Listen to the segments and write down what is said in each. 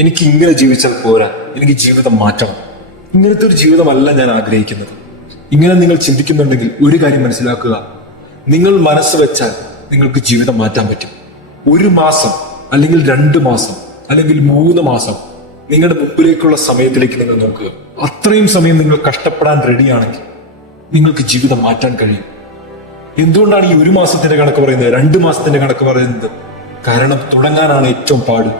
എനിക്ക് ഇങ്ങനെ ജീവിച്ചാൽ പോരാ, എനിക്ക് ജീവിതം മാറ്റണം. ഇങ്ങനത്തെ ഒരു ജീവിതമല്ല ഞാൻ ആഗ്രഹിക്കുന്നത്. ഇങ്ങനെ നിങ്ങൾ ചിന്തിക്കുന്നുണ്ടെങ്കിൽ ഒരു കാര്യം മനസ്സിലാക്കുക, നിങ്ങൾ മനസ്സ് വെച്ചാൽ നിങ്ങൾക്ക് ജീവിതം മാറ്റാൻ പറ്റും. 1 മാസം അല്ലെങ്കിൽ 2 മാസം അല്ലെങ്കിൽ 3 മാസം നിങ്ങളുടെ മുമ്പിലേക്കുള്ള സമയത്തിലേക്ക് നിങ്ങൾ നോക്കുക. അത്രയും സമയം നിങ്ങൾ കഷ്ടപ്പെടാൻ റെഡിയാണെങ്കിൽ നിങ്ങൾക്ക് ജീവിതം മാറ്റാൻ കഴിയും. എന്തുകൊണ്ടാണ് ഈ 1 മാസത്തിന്റെ കണക്ക് പറയുന്നത്, 2 മാസത്തിന്റെ കണക്ക് പറയുന്നത്? കാരണം തുടങ്ങാനാണ് ഏറ്റവും പാട്.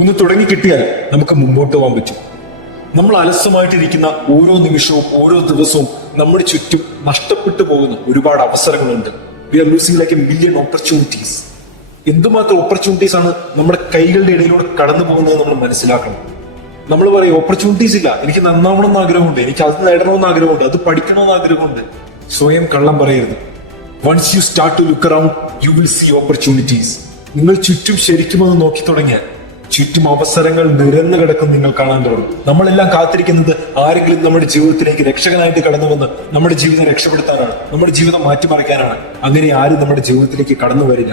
ഒന്ന് തുടങ്ങി കിട്ടിയാൽ നമുക്ക് മുമ്പോട്ട് പോകാൻ പറ്റും. നമ്മൾ അലസമായിട്ടിരിക്കുന്ന ഓരോ നിമിഷവും ഓരോ ദിവസവും നമ്മുടെ ചുറ്റും നഷ്ടപ്പെട്ടു പോകുന്ന ഒരുപാട് അവസരങ്ങളുണ്ട്. We are losing like a million opportunities. എന്തുമാത്രം ഓപ്പർച്യൂണിറ്റീസ് ആണ് നമ്മുടെ കൈകളുടെ ഇടയിലൂടെ കടന്നു പോകുന്നത് നമ്മൾ മനസ്സിലാക്കണം. നമ്മൾ പറയും ഓപ്പർച്യൂണിറ്റീസ് ഇല്ല, എനിക്ക് നന്നാവണമെന്ന് ആഗ്രഹമുണ്ട്, എനിക്ക് അത് നേടണമെന്ന് ആഗ്രഹമുണ്ട്, അത് പഠിക്കണമെന്ന് ആഗ്രഹമുണ്ട്. സ്വയം കള്ളം പറയരുത്. Once you start to look around you will see opportunities. നിങ്ങൾ ചുറ്റും ശരിക്കും ഒന്ന് നോക്കി തുടങ്ങിയാൽ ചുറ്റും അവസരങ്ങൾ നിരന്നു കിടക്കും നിങ്ങൾ കാണാൻ തുടങ്ങും. നമ്മളെല്ലാം കാത്തിരിക്കുന്നത് ആരെങ്കിലും നമ്മുടെ ജീവിതത്തിലേക്ക് രക്ഷകനായിട്ട് കടന്നു വന്ന് നമ്മുടെ ജീവിതം രക്ഷപ്പെടുത്താനാണ്, നമ്മുടെ ജീവിതം മാറ്റിമറിക്കാനാണ്. അങ്ങനെ ആരും നമ്മുടെ ജീവിതത്തിലേക്ക് കടന്നു വരില്ല.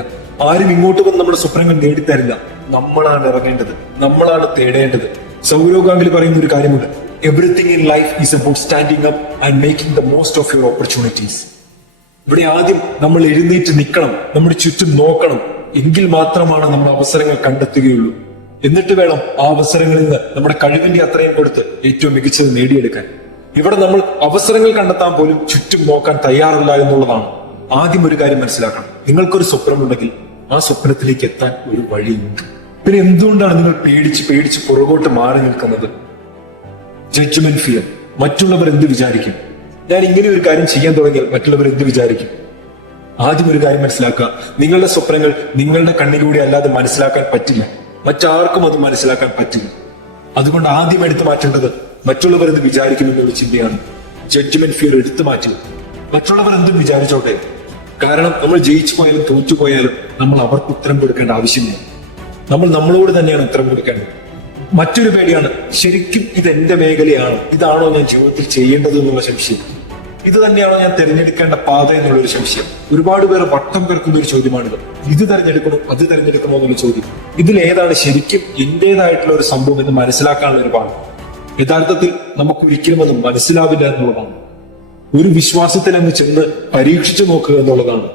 ആരും ഇങ്ങോട്ട് വന്ന് നമ്മുടെ സ്വപ്നങ്ങൾ നേടിത്തരില്ല. നമ്മളാണ് ഇറങ്ങേണ്ടത്, നമ്മളാണ് തേടേണ്ടത്. സൗരവ് ഗാംഗുലി പറയുന്ന ഒരു കാര്യമുണ്ട്, everything in life is about standing up and making the most of your opportunities. ഇവിടെ ആദ്യം നമ്മൾ എഴുന്നേറ്റ് നിൽക്കണം, നമ്മുടെ ചുറ്റും നോക്കണം. എങ്കിൽ മാത്രമാണ് നമ്മൾ അവസരങ്ങൾ കണ്ടെത്തുകയുള്ളൂ. എന്നിട്ട് വേണം ആ അവസരങ്ങളിൽ നിന്ന് നമ്മുടെ കഴിവിന്റെ അത്രയും കൊടുത്ത് ഏറ്റവും മികച്ചത് നേടിയെടുക്കാൻ. ഇവിടെ നമ്മൾ അവസരങ്ങൾ കണ്ടെത്താൻ പോലും ചുറ്റും നോക്കാൻ തയ്യാറല്ല എന്നുള്ളതാണ്. ആദ്യം ഒരു കാര്യം മനസ്സിലാക്കണം, നിങ്ങൾക്കൊരു സ്വപ്നമുണ്ടെങ്കിൽ ആ സ്വപ്നത്തിലേക്ക് എത്താൻ ഒരു വഴിയുണ്ട്. പിന്നെ എന്തുകൊണ്ടാണ് നിങ്ങൾ പേടിച്ച് പുറകോട്ട് മാറി നിൽക്കുന്നത്? Judgement fear. മറ്റുള്ളവർ എന്ത് വിചാരിക്കും? ഞാൻ ഇങ്ങനെ ഒരു കാര്യം ചെയ്യാൻ തുടങ്ങിയാൽ മറ്റുള്ളവർ എന്ത് വിചാരിക്കും? ആദ്യം ഒരു കാര്യം മനസ്സിലാക്കുക, നിങ്ങളുടെ സ്വപ്നങ്ങൾ നിങ്ങളുടെ കണ്ണിലൂടെ അല്ലാതെ മനസ്സിലാക്കാൻ പറ്റില്ല. മറ്റാർക്കും അത് മനസ്സിലാക്കാൻ പറ്റില്ല. അതുകൊണ്ട് ആദ്യം എടുത്തു മാറ്റേണ്ടത് മറ്റുള്ളവർ എന്ത് വിചാരിക്കുമെന്നുള്ള ചിന്തയാണ്. ജഡ്ജ്മെന്റ് ഫിയർ എടുത്തു മാറ്റുക. മറ്റുള്ളവർ എന്തും വിചാരിച്ചോട്ടെ. കാരണം നമ്മൾ ജയിച്ചു പോയാലും തോറ്റുപോയാലും നമ്മൾ അവർക്ക് ഉത്തരം കൊടുക്കേണ്ട ആവശ്യമില്ല. നമ്മൾ നമ്മളോട് തന്നെയാണ് ഉത്തരം കൊടുക്കേണ്ടത്. മറ്റൊരു പേടിയാണ്, ശരിക്കും ഇത് എന്റെ മേഖലയാണോ, ഇതാണോ ഞാൻ ജീവിതത്തിൽ ചെയ്യേണ്ടത് എന്നുള്ള സംശയം. ഇത് തന്നെയാണോ ഞാൻ തിരഞ്ഞെടുക്കേണ്ട പാത എന്നുള്ളൊരു സംശയം. ഒരുപാട് പേർ വട്ടം കിടക്കുന്ന ഒരു ചോദ്യമാണിത്. ഇത് തിരഞ്ഞെടുക്കണോ അത് തിരഞ്ഞെടുക്കണോ എന്നുള്ള ചോദ്യം. ഇതിൽ ഏതാണ് ശരിക്കും എന്റേതായിട്ടുള്ള ഒരു സംഭവം എന്ന് മനസ്സിലാക്കാനുള്ള ഒരു പാഠം. യഥാർത്ഥത്തിൽ നമുക്കൊരിക്കലും അത് മനസ്സിലാവില്ല എന്നുള്ളതാണ്. ഒരു വിശ്വാസത്തിൽ അങ്ങ് ചെന്ന് പരീക്ഷിച്ചു നോക്കുക എന്നുള്ളതാണ്.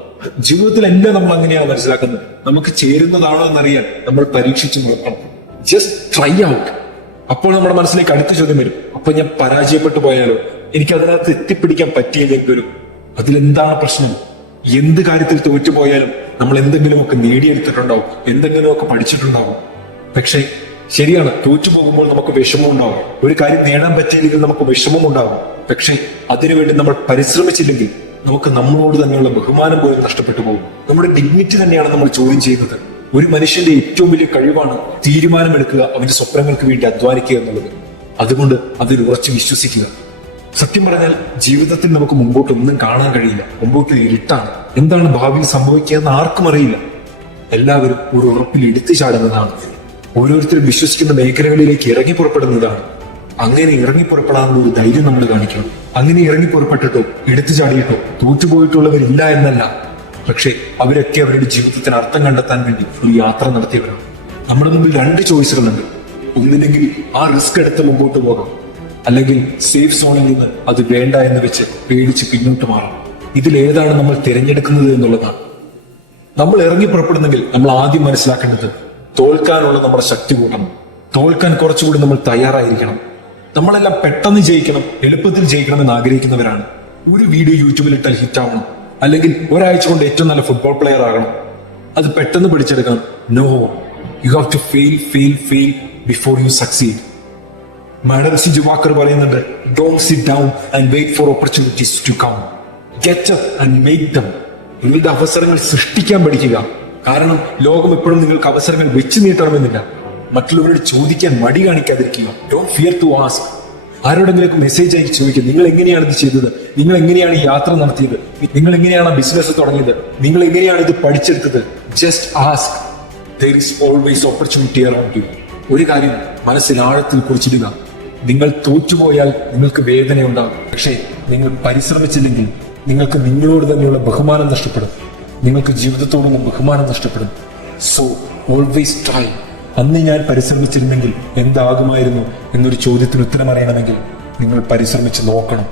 ജീവിതത്തിൽ എല്ലാം നമ്മൾ അങ്ങനെയാണ് മനസ്സിലാക്കുന്നത്. നമുക്ക് ചേരുന്നതാണോ എന്നറിയാൻ നമ്മൾ പരീക്ഷിച്ചു നോക്കണം. Just try out. അപ്പോൾ നമ്മുടെ മനസ്സിലേക്ക് അടുത്ത ചോദ്യം വരും, അപ്പൊ ഞാൻ പരാജയപ്പെട്ടു പോയാലോ, എനിക്ക് അതിനകത്ത് എത്തിപ്പിടിക്കാൻ പറ്റിയില്ലെങ്കിൽ വരും. അതിലെന്താണ് പ്രശ്നം? എന്ത് കാര്യത്തിൽ തോറ്റുപോയാലും നമ്മൾ എന്തെങ്കിലുമൊക്കെ നേടിയെടുത്തിട്ടുണ്ടാവും, എന്തെങ്കിലുമൊക്കെ പഠിച്ചിട്ടുണ്ടാവും. പക്ഷേ ശരിയാണ്, തോറ്റുപോകുമ്പോൾ നമുക്ക് വിഷമം ഉണ്ടാവും. ഒരു കാര്യം നേടാൻ പറ്റിയില്ലെങ്കിൽ നമുക്ക് വിഷമം ഉണ്ടാവും. പക്ഷെ അതിനുവേണ്ടി നമ്മൾ പരിശ്രമിച്ചില്ലെങ്കിൽ നമുക്ക് നമ്മളോട് തന്നെയുള്ള ബഹുമാനം പോലും നഷ്ടപ്പെട്ടു പോകും. നമ്മുടെ ഡിഗ്നിറ്റി തന്നെയാണ് നമ്മൾ ചോദ്യം ചെയ്യുന്നത്. ഒരു മനുഷ്യന്റെ ഏറ്റവും വലിയ കഴിവാണ് തീരുമാനമെടുക്കുക, അവന്റെ സ്വപ്നങ്ങൾക്ക് വേണ്ടി അധ്വാനിക്കുക എന്നുള്ളത്. അതുകൊണ്ട് അതിൽ ഉറച്ചു വിശ്വസിക്കുക. സത്യം പറഞ്ഞാൽ ജീവിതത്തിൽ നമുക്ക് മുമ്പോട്ടൊന്നും കാണാൻ കഴിയില്ല. മുമ്പോട്ട് ഇരുട്ടാണ്. എന്താണ് ഭാവിയിൽ സംഭവിക്കുക എന്ന് ആർക്കും അറിയില്ല. എല്ലാവരും ഒരു ഉറപ്പിൽ എടുത്തു ചാടുന്നതാണ്. ഓരോരുത്തരും വിശ്വസിക്കുന്ന മേഖലകളിലേക്ക് ഇറങ്ങി പുറപ്പെടുന്നതാണ്. അങ്ങനെ ഇറങ്ങി പുറപ്പെടാനുള്ള ഒരു ധൈര്യം നമ്മൾ കാണിക്കണം. അങ്ങനെ ഇറങ്ങി പുറപ്പെട്ടിട്ടോ എടുത്തു ചാടിയിട്ടോ തോറ്റുപോയിട്ടുള്ളവരില്ല എന്നല്ല. പക്ഷെ അവരൊക്കെ അവരുടെ ജീവിതത്തിന് അർത്ഥം കണ്ടെത്താൻ വേണ്ടി ഒരു യാത്ര നടത്തിയവരാണ്. നമ്മുടെ മുമ്പിൽ 2 ചോയ്സുകളുണ്ട്. ഒന്നില്ലെങ്കിൽ ആ റിസ്ക് എടുത്ത് മുമ്പോട്ട് പോകാം, അല്ലെങ്കിൽ സേഫ് സോണിൽ നിന്ന് അത് വേണ്ട എന്ന് വെച്ച് പേടിച്ച് പിന്നോട്ട് മാറാം. ഇതിലേതാണ് നമ്മൾ തിരഞ്ഞെടുക്കുന്നത് എന്നുള്ളതാണ്. നമ്മൾ ഇറങ്ങി പുറപ്പെടുന്നെങ്കിൽ നമ്മൾ ആദ്യം മനസ്സിലാക്കേണ്ടത് തോൽക്കാനുള്ള നമ്മുടെ ശക്തി കൂട്ടണം. തോൽക്കാൻ കുറച്ചുകൂടി നമ്മൾ തയ്യാറായിരിക്കണം. നമ്മളെല്ലാം പെട്ടെന്ന് ജയിക്കണം, എളുപ്പത്തിൽ ജയിക്കണം എന്ന് ആഗ്രഹിക്കുന്നവരാണ്. ഒരു വീഡിയോ യൂട്യൂബിൽ ഇട്ടാൽ ഹിറ്റ് ആവണം, അല്ലെങ്കിൽ ഒരാഴ്ച കൊണ്ട് ഏറ്റവും നല്ല ഫുട്ബോൾ പ്ലെയർ ആകണം, അത് പെട്ടെന്ന് പിടിച്ചെടുക്കണം. No, you have to fail before you succeed. Madam C J Walker പറയുന്നുണ്ട്, don't sit down and wait for opportunities to come, get up and make them. നിങ്ങളുടെ അവസരങ്ങൾ സൃഷ്ടിക്കാൻ പഠിക്കുക. കാരണം ലോകം എപ്പോഴും നിങ്ങൾക്ക് അവസരങ്ങൾ വെച്ച് നീട്ടണമെന്നില്ല. മറ്റുള്ളവരോട് ചോദിക്കാൻ മടി കാണിക്കാതിരിക്കുക. Don't fear to ask. ആരോടെങ്കിലും മെസ്സേജ് അയച്ച് ചോദിക്കുക, നിങ്ങൾ എങ്ങനെയാണ് ഇത് ചെയ്തത്, നിങ്ങൾ എങ്ങനെയാണ് ഈ യാത്ര നടത്തിയത്, നിങ്ങൾ എങ്ങനെയാണ് ബിസിനസ് തുടങ്ങിയത്, നിങ്ങൾ എങ്ങനെയാണ് ഇത് പഠിച്ചെടുത്തത്. Just ask. There is always opportunity around you. ഒരു കാര്യം മനസ്സിൽ ആഴത്തിൽ കുറിച്ചിടുക, നിങ്ങൾ തോറ്റുപോയാൽ നിങ്ങൾക്ക് വേദനയുണ്ടാകും. പക്ഷേ നിങ്ങൾ പരിശ്രമിച്ചില്ലെങ്കിൽ നിങ്ങൾക്ക് നിങ്ങളോട് തന്നെയുള്ള ബഹുമാനം നഷ്ടപ്പെടും. നിങ്ങൾക്ക് ജീവിതത്തോടുള്ള ബഹുമാനം നഷ്ടപ്പെടും. So always try. അന്ന് ഞാൻ പരിശ്രമിച്ചിരുന്നെങ്കിൽ എന്താകുമായിരുന്നു എന്നൊരു ചോദ്യത്തിന് ഉത്തരം അറിയണമെങ്കിൽ നിങ്ങൾ പരിശ്രമിച്ച് നോക്കണം.